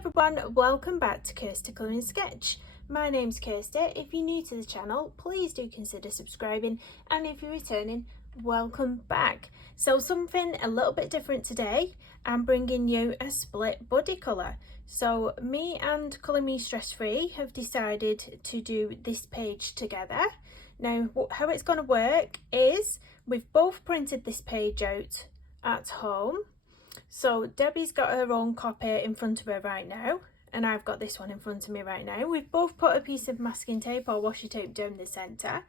everyone, welcome back to Kirsty Colouring Sketch. My name's Kirsty. If you're new to the channel, please do consider subscribing, and if you're returning, welcome back. So something a little bit different today, I'm bringing you a split body colour. So me and ColourMeStressFree have decided to do this page together. Now how it's going to work is we've both printed this page out at home. So Debbie's got her own copy in front of her right now, and I've got this one in front of me right now. We've both put a piece of masking tape or washi tape down the centre.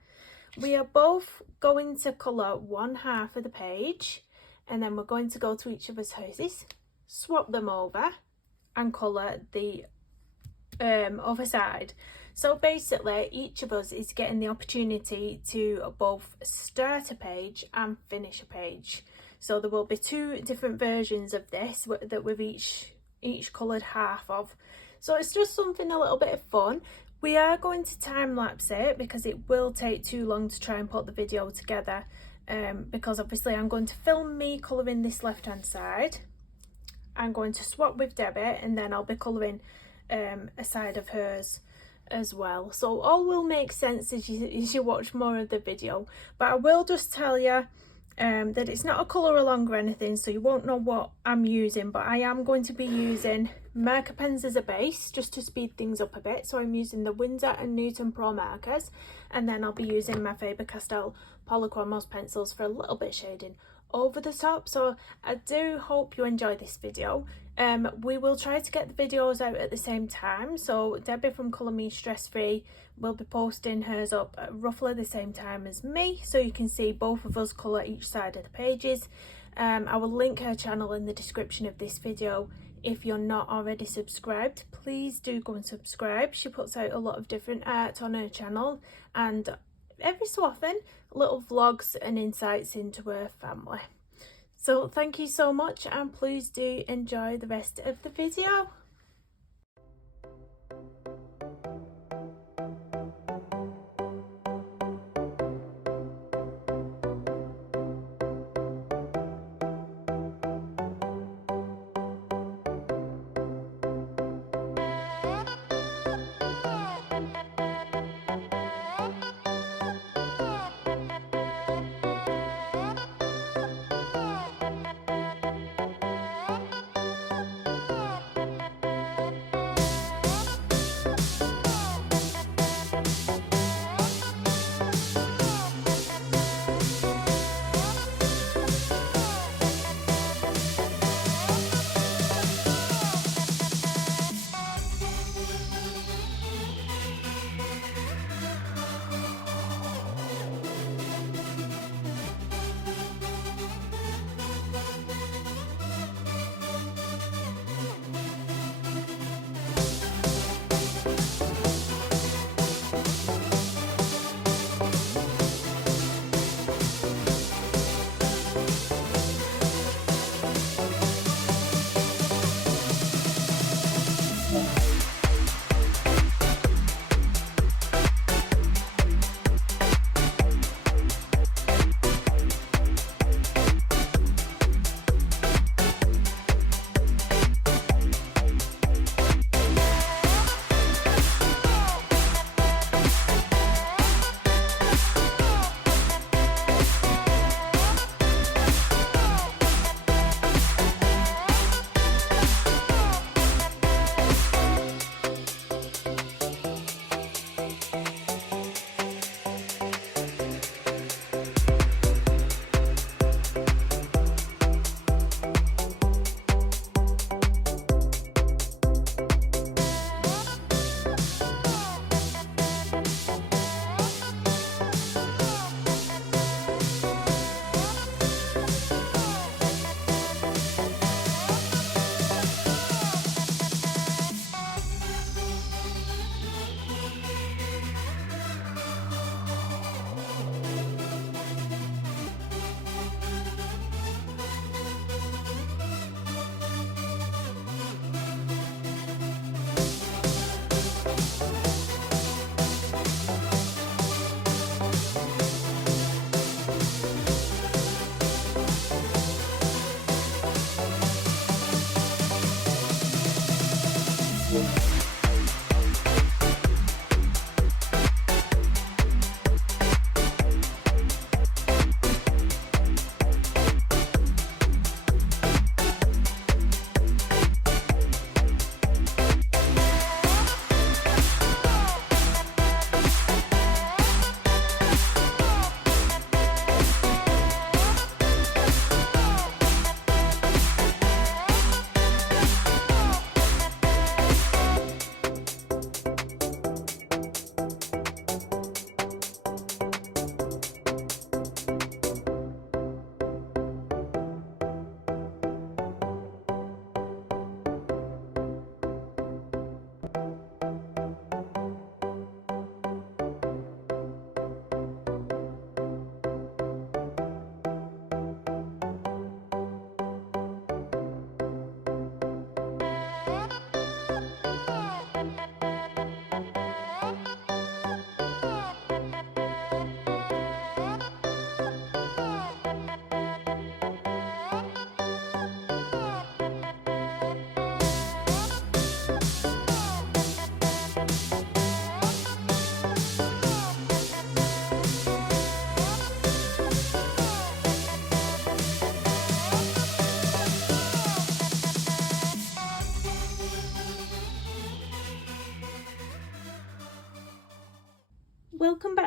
We are both going to colour one half of the page, and then we're going to go to each of us houses, swap them over and colour the other side. So basically each of us is getting the opportunity to both start a page and finish a page. So there will be two different versions of this that we've each coloured half of. So it's just something a little bit of fun. We are going to time lapse it because it will take too long to try and put the video together, because obviously I'm going to film me colouring this left hand side. I'm going to swap with Debbie, and then I'll be colouring a side of hers as well. So all will make sense as you watch more of the video, but I will just tell you that it's not a colour along or anything, so you won't know what I'm using, but I am going to be using marker pens as a base just to speed things up a bit. So I'm using the Winsor and Newton Pro markers, and then I'll be using my Faber-Castell Polychromos pencils for a little bit shading over the top. So I do hope you enjoy this video. We will try to get the videos out at the same time, so Debbie from ColourMeStressFree will be posting hers up at roughly the same time as me, so you can see both of us colour each side of the pages. I will link her channel in the description of this video. If you're not already subscribed, please do go and subscribe. She puts out a lot of different art on her channel, and every so often little vlogs and insights into her family. So thank you so much, and please do enjoy the rest of the video.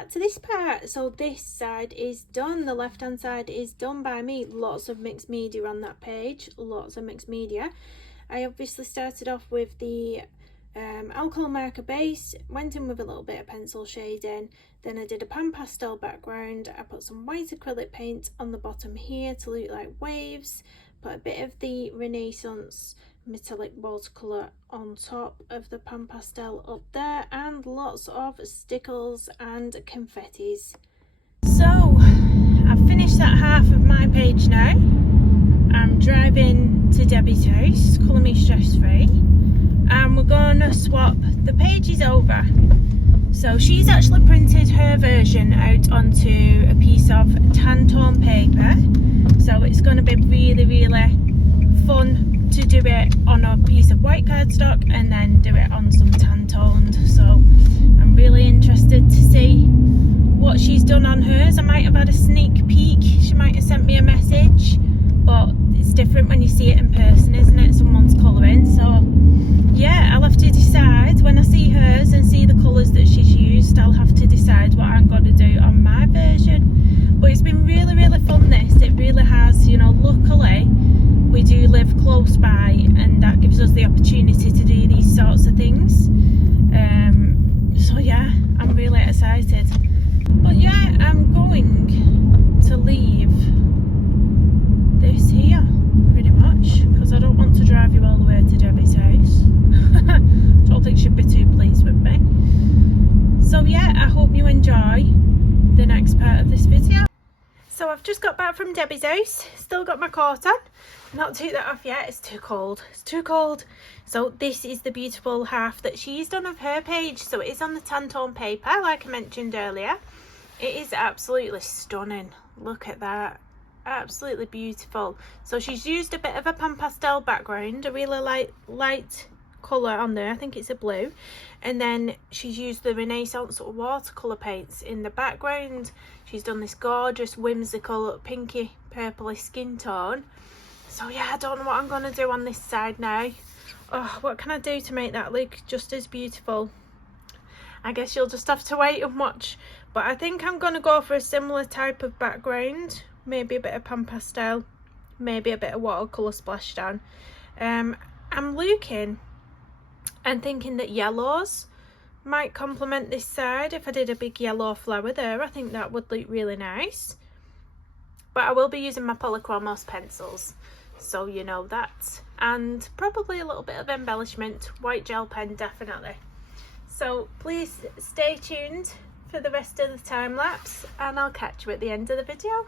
back to this part. So this side is done, the left hand side is done by me. Lots of mixed media on that page, lots of mixed media. I obviously started off with the alcohol marker base, went in with a little bit of pencil shading, then I did a pan pastel background. I put some white acrylic paint on the bottom here to look like waves, put a bit of the Renaissance metallic watercolour on top of the pan pastel up there, and lots of stickles and confettis. So I've finished that half of my page now. I'm driving to Debbie's house, ColourMeStressFree, and we're gonna swap the pages over. So she's actually printed her version out onto a piece of tan tone paper, so it's going to be really fun to do it on a piece of white cardstock and then do it on some tan toned. So I'm really interested to see what she's done on hers. I might have had a sneak peek, she might have sent me a message, but it's different when you see it in person, isn't it? Someone's colouring. So yeah, I'll have to decide when I see hers and see the colours that she's used. I'll have to decide what I'm going to do on my version. But it's been really fun, this. It really has. You know, luckily we do live close by, and that gives us the opportunity to do these sorts of things. So yeah, I'm really excited. But yeah, I'm going to leave this here pretty much, because I don't want to drive you all the way to Debbie's house. Don't think she'd be too pleased with me. So yeah, I hope you enjoy the next part of this video. So I've just got back from Debbie's house, still got my coat on, not took that off yet, it's too cold, So this is the beautiful half that she's done of her page. So it is on the tan tone paper, like I mentioned earlier. It is absolutely stunning, look at that, absolutely beautiful. So she's used a bit of a pan pastel background, a really light colour on there, I think it's a blue, and then she's used the Renaissance watercolour paints in the background. She's done this gorgeous whimsical pinky purpley skin tone. So yeah, I don't know what I'm going to do on this side now. Oh, what can I do to make that look just as beautiful? I guess you'll just have to wait and watch, but I think I'm going to go for a similar type of background, maybe a bit of pan pastel, maybe a bit of watercolour splashed on. I'm looking and thinking that yellows might complement this side. If I did a big yellow flower there, I think that would look really nice. But I will be using my Polychromos pencils, so you know that, and probably a little bit of embellishment, white gel pen definitely. So please stay tuned for the rest of the time lapse, and I'll catch you at the end of the video.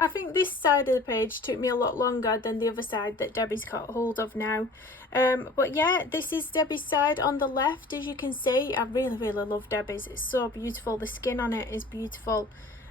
I think this side of the page took me a lot longer than the other side that Debbie's got hold of now. But yeah, this is Debbie's side on the left. As you can see, I really love Debbie's. It's so beautiful. The skin on it is beautiful.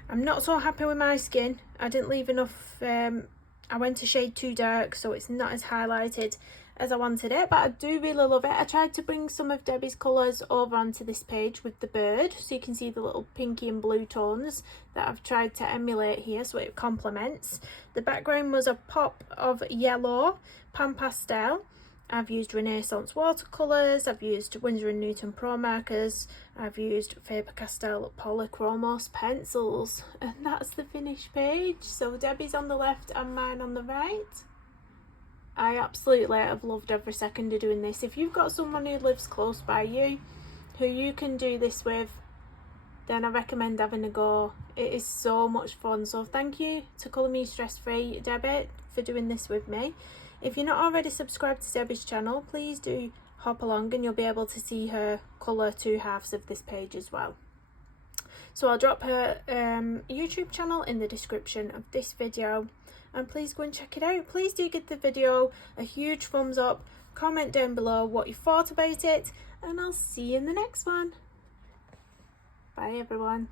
I'm not so happy with my skin. I didn't leave enough, I went a shade too dark, so it's not as highlighted as I wanted it, but I do really love it. I tried to bring some of Debbie's colours over onto this page with the bird, so you can see the little pinky and blue tones that I've tried to emulate here, so it complements. The background was a pop of yellow, pan pastel. I've used Renaissance watercolours, I've used Winsor & Newton Pro markers, I've used Faber-Castell Polychromos pencils, and that's the finished page. So Debbie's on the left and mine on the right. I absolutely have loved every second of doing this. If you've got someone who lives close by you, who you can do this with, then I recommend having a go. It is so much fun. So thank you to ColourMeStressFree Debbie for doing this with me. If you're not already subscribed to Debbie's channel, please do hop along and you'll be able to see her colour two halves of this page as well. So I'll drop her YouTube channel in the description of this video, and please go and check it out. Please do give the video a huge thumbs up, comment down below what you thought about it, and I'll see you in the next one. Bye everyone.